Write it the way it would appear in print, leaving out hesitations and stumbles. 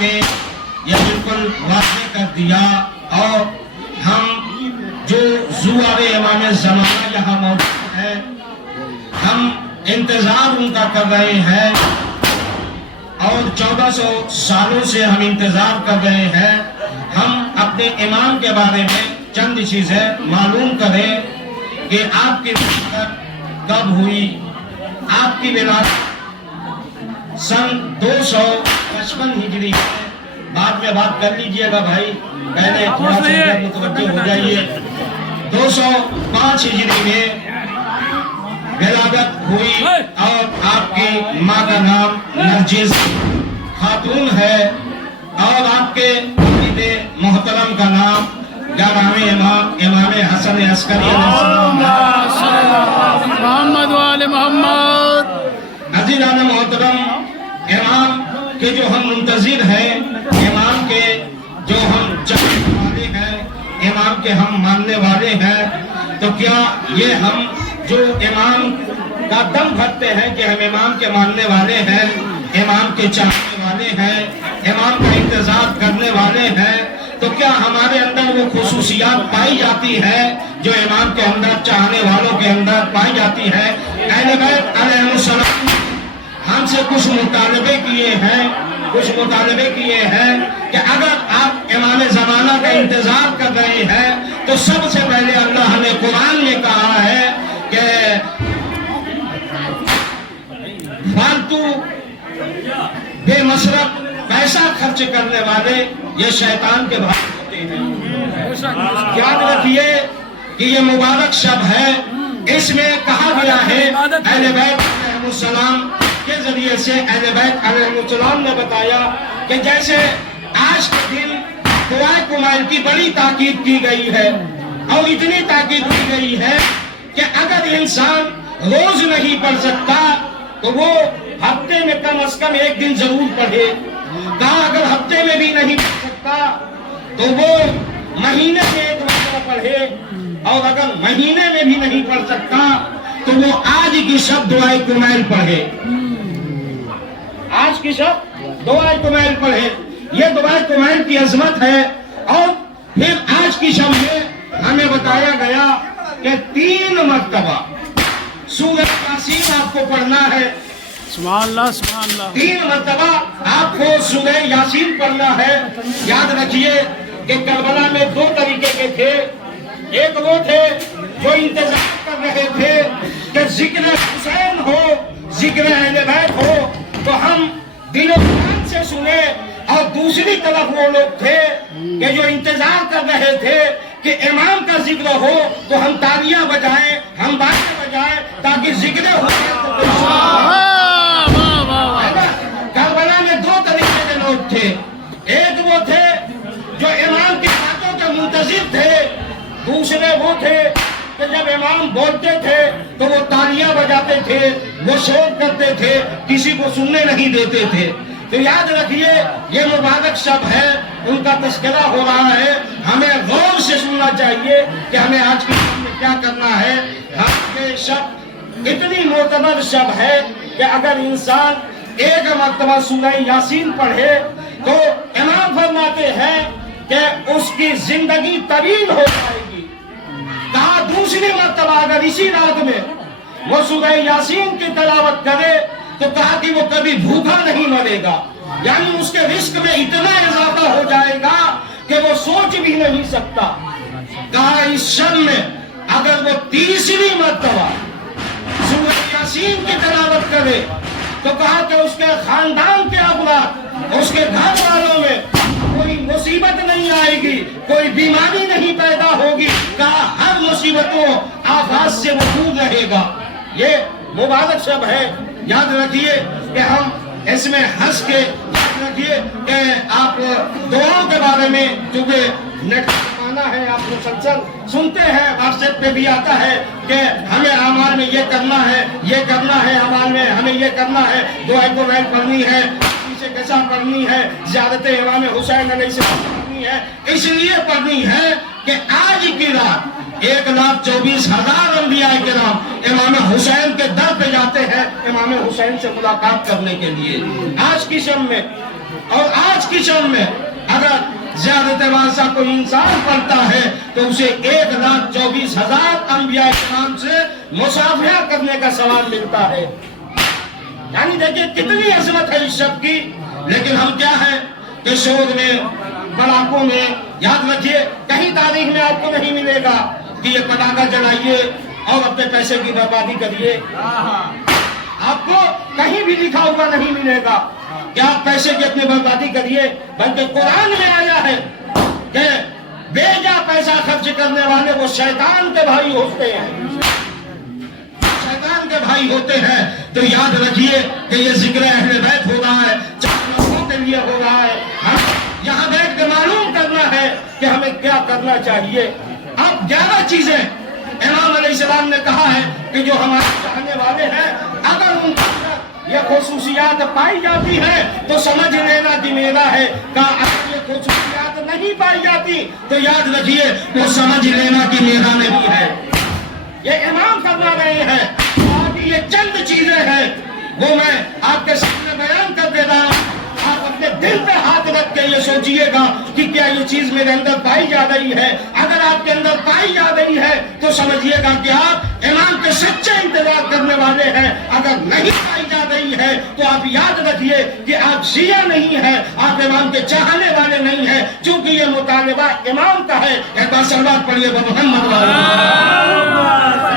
نے یہ بالکل واضح کر دیا، اور ہم جو زوار امام زمانہ یہاں موجود ہے، ہم انتظار ان کا کر رہے ہیں، اور 1400 سالوں سے ہم انتظار کر رہے ہیں۔ ہم اپنے امام کے بارے میں چند چیزیں معلوم کریں کہ آپ کی ولادت کب ہوئی۔ آپ کی ولادت سن 255 ہجری ہے۔ بعد میں بات کر لیجئے گا بھائی، پہلے تھوڑا سا متوجہ ہو جائیے۔ 205 ہجری میں ولادت ہوئی، اور آپ کی ماں کا نام نرجس خاتون ہے، اور آپ کے والد محترم کا نام امام حسن عسکری محمد وآل محمد۔ عزیزان محترم، امام کے جو ہم منتظر ہیں، امام کے جو ہم چاہنے والے ہیں، امام کے ہم ماننے والے ہیں، تو کیا یہ ہم جو امام کا دم بھرتے ہیں کہ ہم امام کے ماننے والے ہیں، امام کے چاہنے والے ہیں، امام کا انتظار کرنے والے ہیں، تو کیا ہمارے اندر وہ خصوصیات پائی جاتی ہے جو امام کے اندر، چاہنے والوں کے اندر پائی جاتی ہے؟ اہل بیت علیہ السلام ہم سے کچھ مطالبے کیے ہیں کہ اگر آپ امام زمانہ کا انتظار کر رہے ہیں تو سب سے پہلے اللہ نے قرآن میں کہا ہے کہ فالتو بے مصرف پیسہ خرچ کرنے والے یہ شیطان کے بھائی ہوتے ہیں۔ یاد رکھیے کہ یہ مبارک شب ہے، اس میں کہا گیا ہے، اہل بیت علیہ السلام کے ذریعے سے اہل بیت علیہ السلام نے بتایا کہ جیسے آج کے دن دعائے کمائل کی بڑی تاکید کی گئی ہے، اور اتنی تاکید کی گئی ہے کہ اگر انسان روز نہیں پڑھ سکتا تو وہ ہفتے میں کم از کم ایک دن ضرور پڑھے۔ کہا اگر ہفتے میں بھی نہیں پڑھ سکتا تو وہ مہینے میں ایک مرتبہ پڑھے، اور اگر مہینے میں بھی نہیں پڑھ سکتا تو وہ آج کی شب دعائے کمائل پڑھے، آج کی شب دعائے کمائل پڑھے۔ یہ دعائے کمائل کی عظمت ہے۔ اور پھر آج کی شب میں ہمیں بتایا گیا کہ 3 مرتبہ سورہ یاسین آپ کو پڑھنا ہے۔ سبحان اللہ سبحان اللہ۔ 3 مرتبہ آپ کو سورہ یاسین پڑھنا ہے۔ یاد رکھیے کہ کربلا میں 2 طریقے کے تھے، ایک وہ تھے جو انتظار کر رہے تھے کہ ذکر حسین ہو، ذکر اہل بیت ہو تو ہم دل و جان سے سنیں، اور دوسری طرف وہ لوگ تھے کہ جو انتظار کر رہے تھے کہ امام کا ذکر ہو تو ہم تالیاں بجائیں، ہم باتیں بجائیں تاکہ ذکر ہو۔ کربلا میں 2 طریقے کے لوگ تھے، ایک وہ تھے جو امام کی باتوں کے منتظر تھے، دوسرے وہ تھے کہ جب امام بولتے تھے تو وہ تالیاں بجاتے تھے، وہ شور کرتے تھے، کسی کو سننے نہیں دیتے تھے۔ تو یاد رکھیے یہ مبارک شب ہے، ان کا تذکرہ ہو رہا ہے، ہمیں غور سے سننا چاہیے کہ ہمیں آج کی شب میں کیا کرنا ہے۔ یہ شب اتنی معتبر شب ہے کہ اگر انسان ایک مرتبہ سورہ یاسین پڑھے تو امام فرماتے ہیں کہ اس کی زندگی طویل ہو جائے گی۔ کہا دوسری مرتبہ اگر اسی رات میں وہ سورہ یاسین کی تلاوت کرے تو کہا کہ وہ کبھی بھوکا نہیں مرے گا، یعنی اس کے رزق میں اتنا اضافہ ہو جائے گا کہ وہ سوچ بھی نہیں سکتا۔ کہا اس شب میں اگر وہ تیسری مرتبہ سورہ یاسین کی تلاوت کرے تو کہا کہ اس کے خاندان کے افراد، اس کے گھر والوں میں کوئی مصیبت نہیں آئے گی، کوئی بیماری نہیں پیدا ہوگی، کہا ہر مصیبتوں آفات سے وہ دور رہے گا۔ یہ مبارک شب ہے، یاد رکھیے کہ ہم اس میں ہنس کے، یاد رکھیے کہ آپ دعاؤں کے بارے میں چونکہ نیٹ ہے، آپ مسلسل سنتے ہیں، واٹس ایپ پہ بھی آتا ہے کہ ہمیں اعمال میں یہ کرنا ہے، یہ کرنا ہے، اعمال میں ہمیں یہ کرنا ہے، دعائے کمائل پڑھنی ہے، اسے کیسا پڑھنی ہے، زیارت امام حسین علیہ السلام پڑھنی ہے۔ اس لیے پڑھنی ہے کہ آج کی رات 1,24,000 انبیاء کرام امام حسین کے در پہ جاتے ہیں امام حسین سے ملاقات کرنے کے لیے۔ آج کی شب میں اور آج کی کنڈیشن میں اگر زیادت واسع کوئی انسان پڑھتا ہے تو اسے 1,24,000 انبیاء کرام سے مصافحہ کرنے کا ثواب ملتا ہے. یعنی دیکھیں کتنی عظمت ہے اس شب کی. لیکن ہم کیا ہے کہ شور میں پڑاکوں میں یاد رکھیے کہیں تاریخ میں آپ کو نہیں ملے گا کہ یہ پٹاخہ جلائیے اور اپنے پیسے کی بربادی کریے. آپ کو کہیں بھی لکھا ہوا نہیں ملے گا کہ آپ پیسے کی اپنی بربادی کریے. بلکہ قرآن میں آیا ہے کہ بے جا پیسہ خرچ کرنے والے وہ شیطان کے بھائی ہوتے ہیں. شیطان کے بھائی ہوتے ہیں. تو یاد رکھیے کہ یہ ذکر اہل بیت ہو رہا ہے, چند لوگوں کے لیے ہو رہا ہے. یہاں بیٹھ کے معلوم کرنا ہے کہ ہمیں کیا کرنا چاہیے. اب 11 چیزیں امام علیہ السلام نے کہا ہے کہ جو ہمارے چاہنے والے ہیں اگر ان کے اندر یہ خصوصیات پائی جاتی ہے تو سمجھ لینا کہ میرا ہے. اگر یہ خصوصیات نہیں پائی جاتی تو یاد رکھیے وہ سمجھ لینا کہ میرا نہیں ہے. یہ امام فرما رہے ہیں. اور یہ چند چیزیں ہیں وہ میں آپ کے سامنے بیان کر دے رہا ہوں. آپ اپنے دل پہ ہاتھ رکھ کے یہ سوچئے گا کہ کیا یہ چیز میرے اندر پائی جا رہی ہے. اگر آپ کے اندر پائی جا رہی ہے تو سمجھیے گا کہ آپ امام کے سچے انتظار کرنے والے ہیں. اگر نہیں پائی جا رہی ہے تو آپ یاد رکھیے کہ آپ شیعہ نہیں ہیں, آپ امام کے چاہنے والے نہیں ہیں. چونکہ یہ مطالبہ امام کا ہے. ایک بار صلوات پڑھیے محمد